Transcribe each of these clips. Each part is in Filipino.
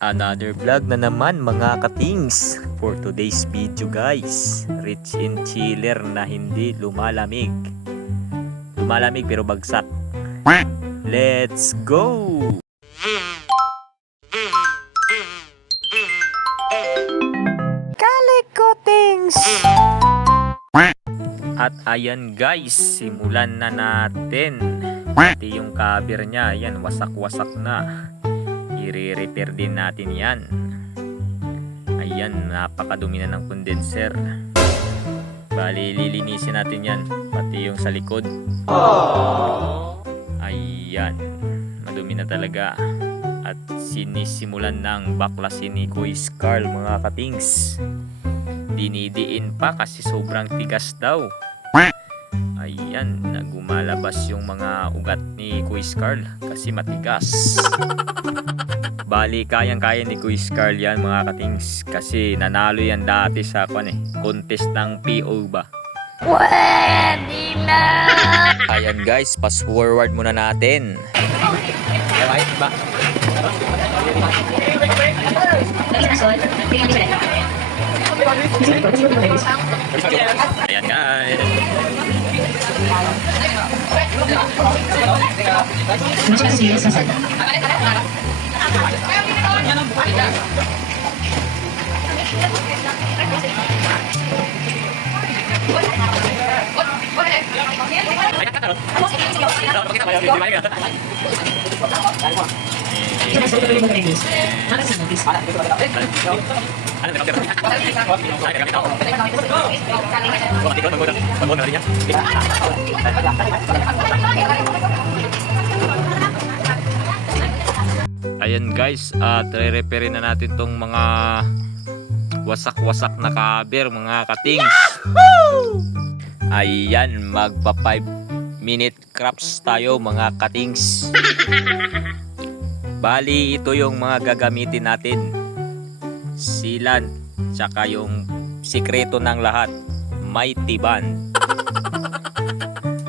Another vlog na naman mga katings for today's video guys. Rich in chiller na hindi lumalamig. Lumalamig pero bagsak. Let's go! Kalikotings! At ayan guys, simulan na natin. Pati yung cover niya, ayan, wasak-wasak na. I-repair din natin yan. Ayan, napakadumi na ng condenser. Bali, lilinisin natin yan. Pati yung sa likod. Ayan, madumi na talaga. At sinisimulan ng baklasin ni Kuis Carl mga katings. Dinidiin pa kasi sobrang tigas daw. Ayan, nagumalabas yung mga ugat ni Kuis Carl kasi matigas. Bali, kayang-kaya ni Kuis Carl yan mga katings kasi nanalo yan dati sa contest ng PO ba. Pwede na! Ayan guys, pass forward muna natin. Right ba? Ayan guys. Ayan guys, re-repair na natin tong mga wasak-wasak na cover mga katings. Ayan, magpa 5-minute crafts tayo mga katings. Bali, ito yung mga gagamitin natin. Sealant, tsaka yung sikreto ng lahat, Mighty Band.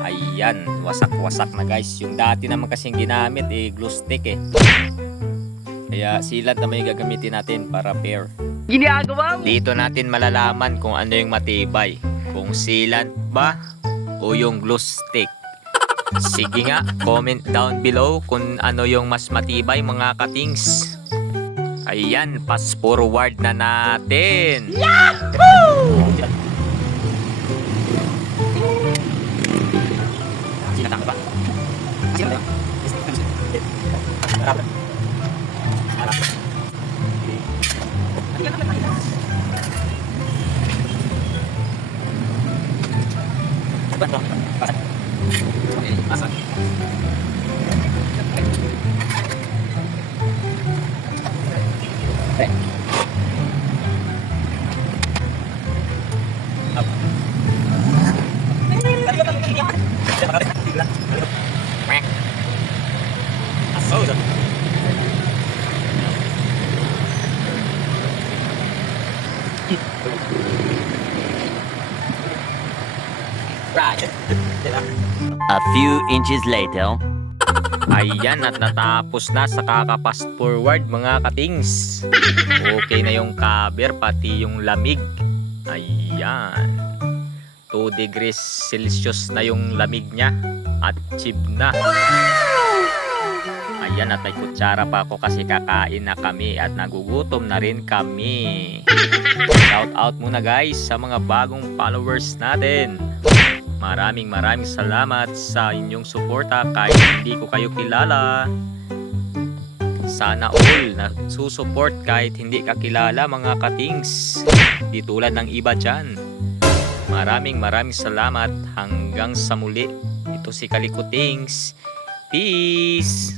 Ayan, wasak-wasak na guys. Yung dati naman kasing ginamit glue stick Kaya sealant naman yung gagamitin natin para pair. Dito natin malalaman kung ano yung matibay. Kung sealant ba o yung glue stick. Sige nga, comment down below kung ano yung mas matibay mga katings. Ayan, pass forward na natin. Yahoo! Sinatang ba? Sinatang ba? A few inches later. Ayan, at natapos na sa kaka-fast forward mga katings. Okay na yung cover pati yung lamig. Ayan, 2 degrees Celsius na yung lamig niya. Achieve na. Ayan, at may kutsara pa ako kasi kakain na kami at nagugutom na rin kami. Shout out muna guys sa mga bagong followers natin. Maraming salamat sa inyong suporta kahit hindi ko kayo kilala. Sana all na susuport kahit hindi ka kilala mga katings. Di tulad ng iba dyan. Maraming salamat. Hanggang sa muli. Ito si Kalikotings. Peace!